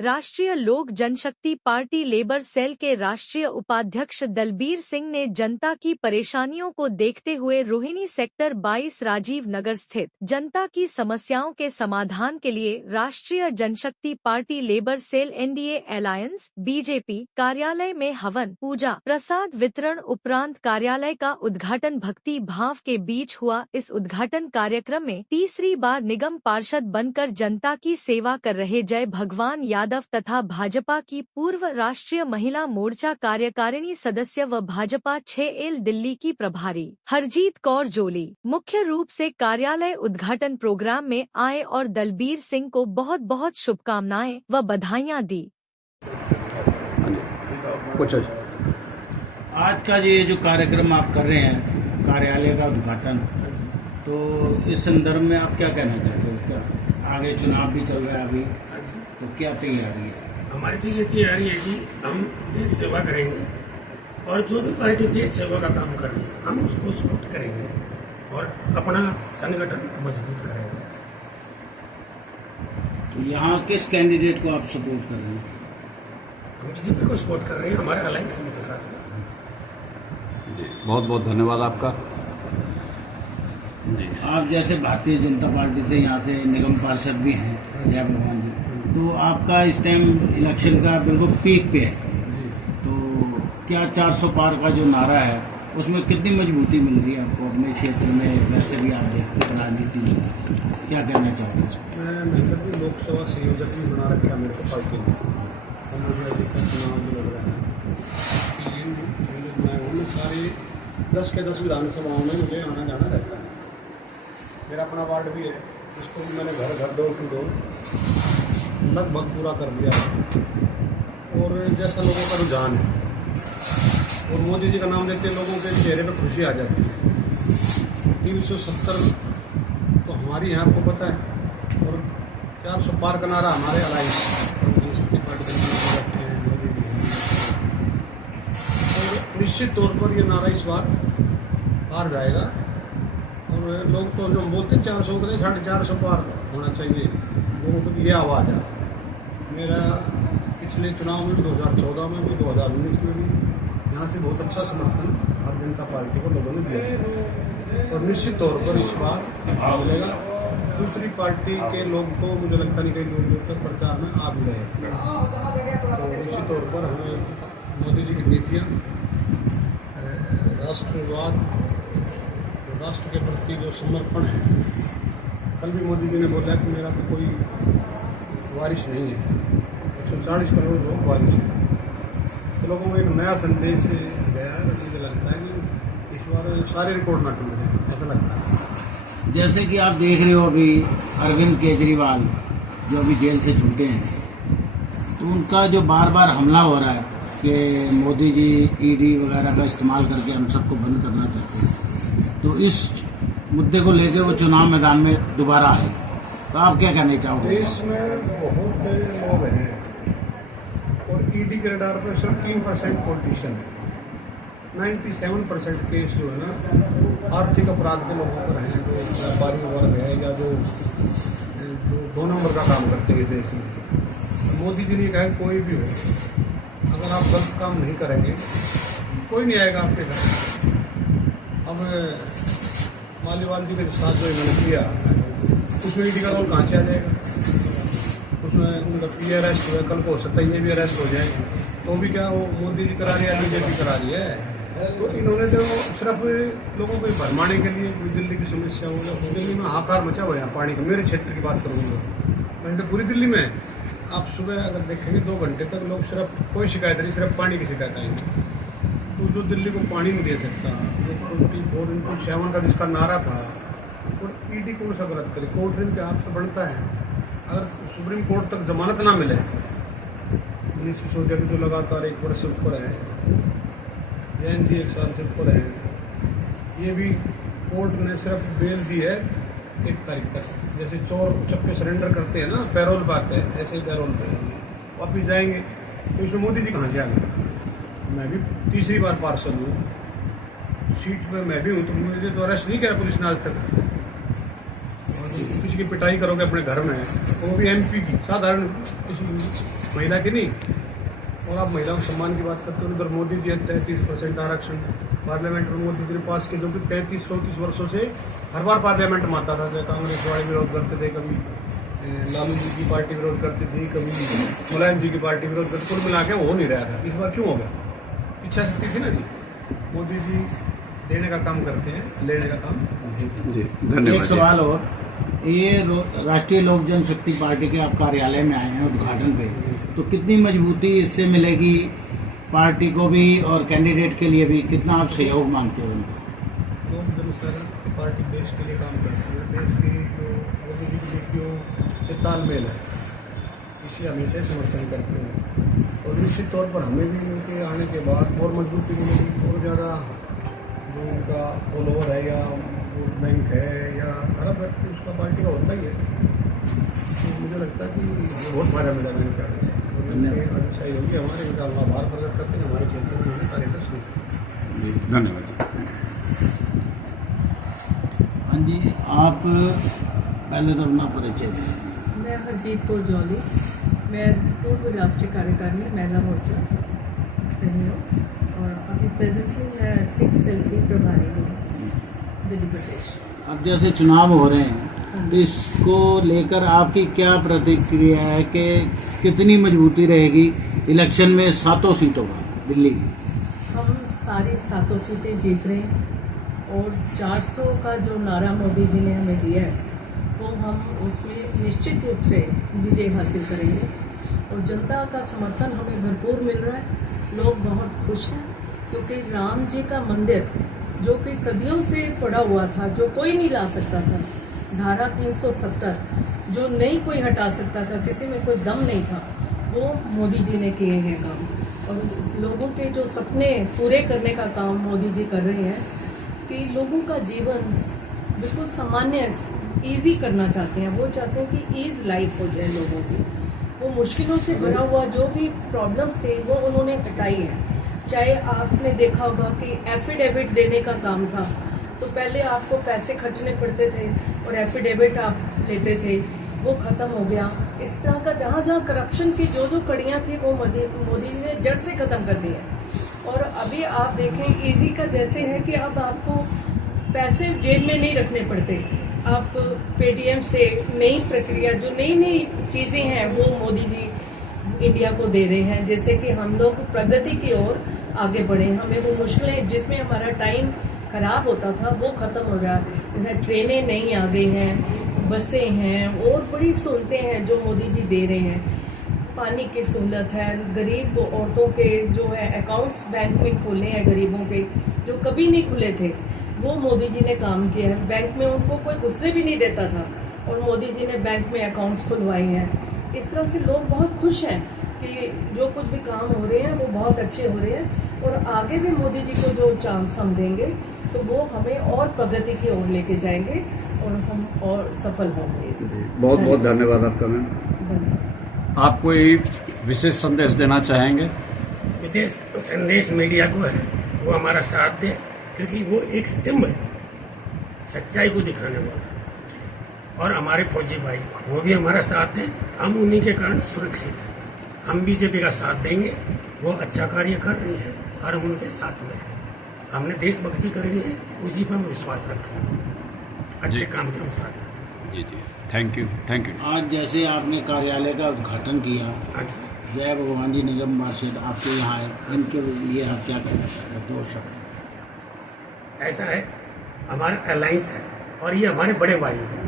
राष्ट्रीय लोक जनशक्ति Party labour cell के राष्ट्रीय उपाध्यक्ष दलबीर सिंह ने जनता की परेशानियों को देखते हुए रोहिणी सेक्टर 22 राजीव नगर स्थित जनता की समस्याओं के समाधान के लिए Rashtriya Janshakti Party labour cell NDA alliance BJP कार्यालय में हवन पूजा प्रसाद वितरण उपरांत कार्यालय का उद्घाटन भक्ति भाव के बीच हुआ। इस उद्घाटन कार्यक्रम में तीसरी बार निगम पार्षद बनकर जनता की सेवा कर रहे जय भगवान यादव तथा भाजपा की पूर्व राष्ट्रीय महिला मोर्चा कार्यकारिणी सदस्य व भाजपा 6L दिल्ली की प्रभारी हरजीत कौर जोली मुख्य रूप से कार्यालय उद्घाटन प्रोग्राम में आए और दलबीर सिंह को बहुत बहुत शुभकामनाएं व बधाइयां दी। आज का ये जो कार्यक्रम आप कर रहे हैं कार्यालय का उद्घाटन, तो इस संदर्भ में आप क्या कहना चाहते हो? क्या आगे चुनाव भी चल रहा है अभी, तो क्या तैयारी है? हमारी तो ये तैयारी है कि हम देश सेवा करेंगे और जो भी पार्टी देश सेवा का काम कर रही है हम उसको सपोर्ट करेंगे और अपना संगठन मजबूत करेंगे। तो यहाँ किस कैंडिडेट को आप सपोर्ट कर रहे हैं? हम बीजेपी को सपोर्ट कर रहे हैं, हमारे अलायंस उनके साथ है। जी बहुत बहुत धन्यवाद आपका। जी आप जैसे भारतीय जनता पार्टी से यहाँ से निगम पार्षद भी हैं जय भगवान जी, तो आपका इस टाइम इलेक्शन का बिल्कुल पीक पे है, तो क्या 400 पार का जो नारा है उसमें कितनी मजबूती मिल रही है आपको अपने क्षेत्र में? वैसे भी आप देखते हैं राजनीति में, क्या कहना चाहते हैं? मैं लोकसभा संयोजक भी बना रखा मेरे को पार्टी में, और मुझे अधिकतर चुनाव भी लग रहा है। मैं हूँ सारी 10 के 10 विधानसभाओं में मुझे आना जाना रहता है। मेरा अपना वार्ड भी है, उसको भी मैंने घर घर डोर टू डोर लगभग पूरा कर दिया है। और जैसा लोगों का रुझान है और मोदी जी का नाम लेते लोगों के चेहरे पर खुशी आ जाती है। 370 तो हमारी यहाँ आपको पता है, और 400 पार का नारा हमारे अलायंस जनशक्ति पार्टी के हैं मोदी जी। और निश्चित तौर पर ये नारा इस बार पार जाएगा। और लोग तो जो बोलते 400 के 450 पार होना चाहिए, लोगों को ये आवाज़ आ। मेरा पिछले चुनाव में भी 2014 में भी 2019 में भी यहाँ से बहुत अच्छा समर्थन भारतीय जनता पार्टी को लोगों ने दिया, और निश्चित तौर पर इस बार मिलेगा। दूसरी पार्टी के लोग तो मुझे लगता नहीं कहीं दूर दूर तक प्रचार में आ भी रहे, तो निश्चित तौर पर हमें मोदी जी की नीतियाँ, राष्ट्रवाद, राष्ट्र के प्रति जो समर्पण है। कल भी मोदी जी ने बोला कि मेरा तो कोई वारिश नहीं है, 140 करोड़ लोग वारिश हैं। तो लोगों में एक नया संदेश गया है। मुझे लगता है कि इस बार सारे रिकॉर्ड ना टूट जाए, ऐसा लगता है। जैसे कि आप देख रहे हो अभी अरविंद केजरीवाल जो अभी जेल से छूटे हैं, तो उनका जो बार बार हमला हो रहा है कि मोदी जी ईडी वगैरह का इस्तेमाल करके हम सबको बंद करना चाहते हैं, तो इस मुद्दे को लेकर वो चुनाव मैदान में दोबारा आए, तो आप क्या कहना चाहोगे? देश में बहुत लोग हैं और ईडी के रडार पर सिर्फ 3% पॉलिटिशियन है। 97% केस जो है ना आर्थिक अपराध के लोगों पर हैं, जो व्यापारी वर्ग है या जो 2 नंबर का काम करते हैं देश में। मोदी जी ने कहा कोई भी हो, अगर आप गलत काम नहीं करेंगे कोई नहीं आएगा आपके घर। अब मालीवाल जी के साथ जो इन्होंने किया उसमें ईडी का रोल कहाँ से आ जाएगा? उसमें उनका पी अरेस्ट हुआ, कल को हो सकता है ये भी अरेस्ट हो जाए, तो भी क्या वो मोदी जी करा रही है, बीजेपी करा रही है। तो इन्होंने तो सिर्फ लोगों को भरमाने के लिए कोई दिल्ली की समस्या हो गया, दिल्ली में हाहाकार मचा हुआ है पानी का। मेरे क्षेत्र की बात करूँगा मैं, तो पूरी दिल्ली में आप सुबह अगर देखेंगे 2 घंटे तक लोग सिर्फ कोई शिकायत नहीं, सिर्फ पानी की शिकायत आएंगी। तो जो दिल्ली को पानी नहीं दे सकता, जो 24/7 का जिसका नारा था, और ईडी कौन सा गलत करे? कोर्ट इनके हाथ से बनता है। अगर सुप्रीम कोर्ट तक जमानत ना मिले, मनीष सिसोदिया की जो लगातार 1 वर्ष से ऊपर है, जैन जी 1 साल से ऊपर है, ये भी कोर्ट ने सिर्फ बेल दी है 1 तारीख तक। जैसे चोर चक्के सरेंडर करते हैं ना, पैरोल पाते हैं, ऐसे ही पैरोल पे वापिस जाएंगे। तो इसमें मोदी जी कहाँ से आ गए? मैं भी तीसरी बार पार्षद हूँ, सीट पे मैं भी हूँ, तो मुझे तो अरेस्ट नहीं किया पुलिस ने आज तक। किसी की पिटाई करोगे अपने घर में, वो भी एमपी की, साधारण किसी महिला की नहीं। और आप महिलाओं के सम्मान की बात करते हो, उधर मोदी जी 33% आरक्षण पार्लियामेंट में मोदी जी ने पास किया, जो कि 33-34 वर्षों से हर बार पार्लियामेंट में आता था। कांग्रेस वाले विरोध करते थे, कभी लालू जी की पार्टी विरोध करती थी, कभी मुलायम जी की पार्टी विरोध करती, कुल मिला के हो नहीं रहा था। इस बार क्यों हो गया? इच्छा शक्ति थी ना जी। मोदी जी देने का काम करते हैं, लेने का काम नहीं। जी धन्यवाद। एक सवाल और, ये राष्ट्रीय लोक जनशक्ति पार्टी के आप कार्यालय में आए हैं उद्घाटन पे, तो कितनी मजबूती इससे मिलेगी पार्टी को भी और कैंडिडेट के लिए भी? कितना आप सहयोग मांगते हो उनको? लोक जनशक्ति पार्टी देश के लिए काम करती है। देश की जो मोदी जी की नीतियों से तालमेल है, इसे हमेशा समर्थन करते हैं। और निश्चित तौर पर हमें भी उनके आने के बाद और मजबूती मिलेगी, और ज़्यादा जो उनका फॉलोवर है या वोट बैंक है या हर व्यक्ति उसका पार्टी का होता ही है। तो मुझे लगता है कि हमें बहुत फायदा मिलेगा इनके आने से। सही होगी हमारे, इनका आभार प्रकट करते हैं हमारे क्षेत्र में कार्यरत शुरू। जी धन्यवाद। हाँ जी, आप पहले तो अपना परिचय दें। मैं हरजीत कौर जौली, मैं पूर्व राष्ट्रीय कार्यकारिणी महिला मोर्चा रही हूँ और अभी प्रेजेंटली मैं 6 सेल की प्रभारी हूँ दिल्ली प्रदेश। अब जैसे चुनाव हो रहे हैं, तो इसको लेकर आपकी क्या प्रतिक्रिया है कि कितनी मजबूती रहेगी इलेक्शन में 7 सीटों पर दिल्ली की? हम सारी 7 सीटें जीत रहे हैं और 400 का जो नारा मोदी जी ने हमें दिया है वो हम उसमें निश्चित रूप से विजय हासिल करेंगे और जनता का समर्थन हमें भरपूर मिल रहा है। लोग बहुत खुश हैं क्योंकि राम जी का मंदिर जो कि सदियों से पड़ा हुआ था, जो कोई नहीं ला सकता था, धारा 370 जो नहीं कोई हटा सकता था, किसी में कोई दम नहीं था, वो मोदी जी ने किए हैं काम। और लोगों के जो सपने पूरे करने का काम मोदी जी कर रहे हैं कि लोगों का जीवन बिल्कुल सामान्य ईजी करना चाहते हैं। वो चाहते हैं कि ईज लाइफ हो जाए लोगों की। वो मुश्किलों से भरा हुआ जो भी प्रॉब्लम्स थे वो उन्होंने हटाई है। चाहे आपने देखा होगा कि एफिडेविट देने का काम था, तो पहले आपको पैसे खर्चने पड़ते थे और एफिडेविट आप लेते थे, वो ख़त्म हो गया। इस तरह का जहाँ जहाँ करप्शन की जो कड़ियाँ थी वो मोदी जी ने जड़ से ख़त्म कर दी है। और अभी आप देखें ईजी का जैसे है कि अब आपको पैसे जेब में नहीं रखने पड़ते, आप पेटीएम से नई प्रक्रिया जो नई चीज़ें हैं वो मोदी जी इंडिया को दे रहे हैं। जैसे कि हम लोग प्रगति की ओर आगे बढ़े, हमें वो मुश्किलें जिसमें हमारा टाइम खराब होता था वो ख़त्म हो रहा है। जैसे ट्रेनें नई आ गई हैं, बसें हैं और बड़ी सहूलतें हैं जो मोदी जी दे रहे हैं। पानी की सहूलत है, गरीब औरतों के जो है अकाउंट्स बैंक में खोले हैं गरीबों के जो कभी नहीं खुले थे, वो मोदी जी ने काम किया है। बैंक में उनको कोई घुसने भी नहीं देता था और मोदी जी ने बैंक में अकाउंट्स खुलवाए हैं। इस तरह से लोग बहुत खुश हैं कि जो कुछ भी काम हो रहे हैं वो बहुत अच्छे हो रहे हैं और आगे भी मोदी जी को जो चांस हम देंगे तो वो हमें और प्रगति की ओर लेके जाएंगे और हम और सफल होंगे। बहुत बहुत धन्यवाद आपका मैम। धन्यवाद। आप कोई विशेष संदेश देना चाहेंगे? विदेश संदेश मीडिया को है वो हमारा साथ दे, क्योंकि वो एक स्तंभ है सच्चाई को दिखाने वाला। और हमारे फौजी भाई वो भी हमारा साथ हैं, हम उन्हीं के कारण सुरक्षित हैं। हम बीजेपी का साथ देंगे, वो अच्छा कार्य कर रही है और हम उनके साथ में हैं। हमने देशभक्ति करनी है, उसी पर हम विश्वास रखेंगे। अच्छे काम के हम साथ हैं। जी जी, थैंक यू थैंक यू। आज जैसे आपने कार्यालय का उद्घाटन किया, हाँ जी। जय भगवान जी निगम पार्षद आपके यहाँ आए, इनके लिए आप क्या कहना चाहते हैं? 2 शब्द। ऐसा है, हमारा अलायंस है और ये हमारे बड़े भाई हैं।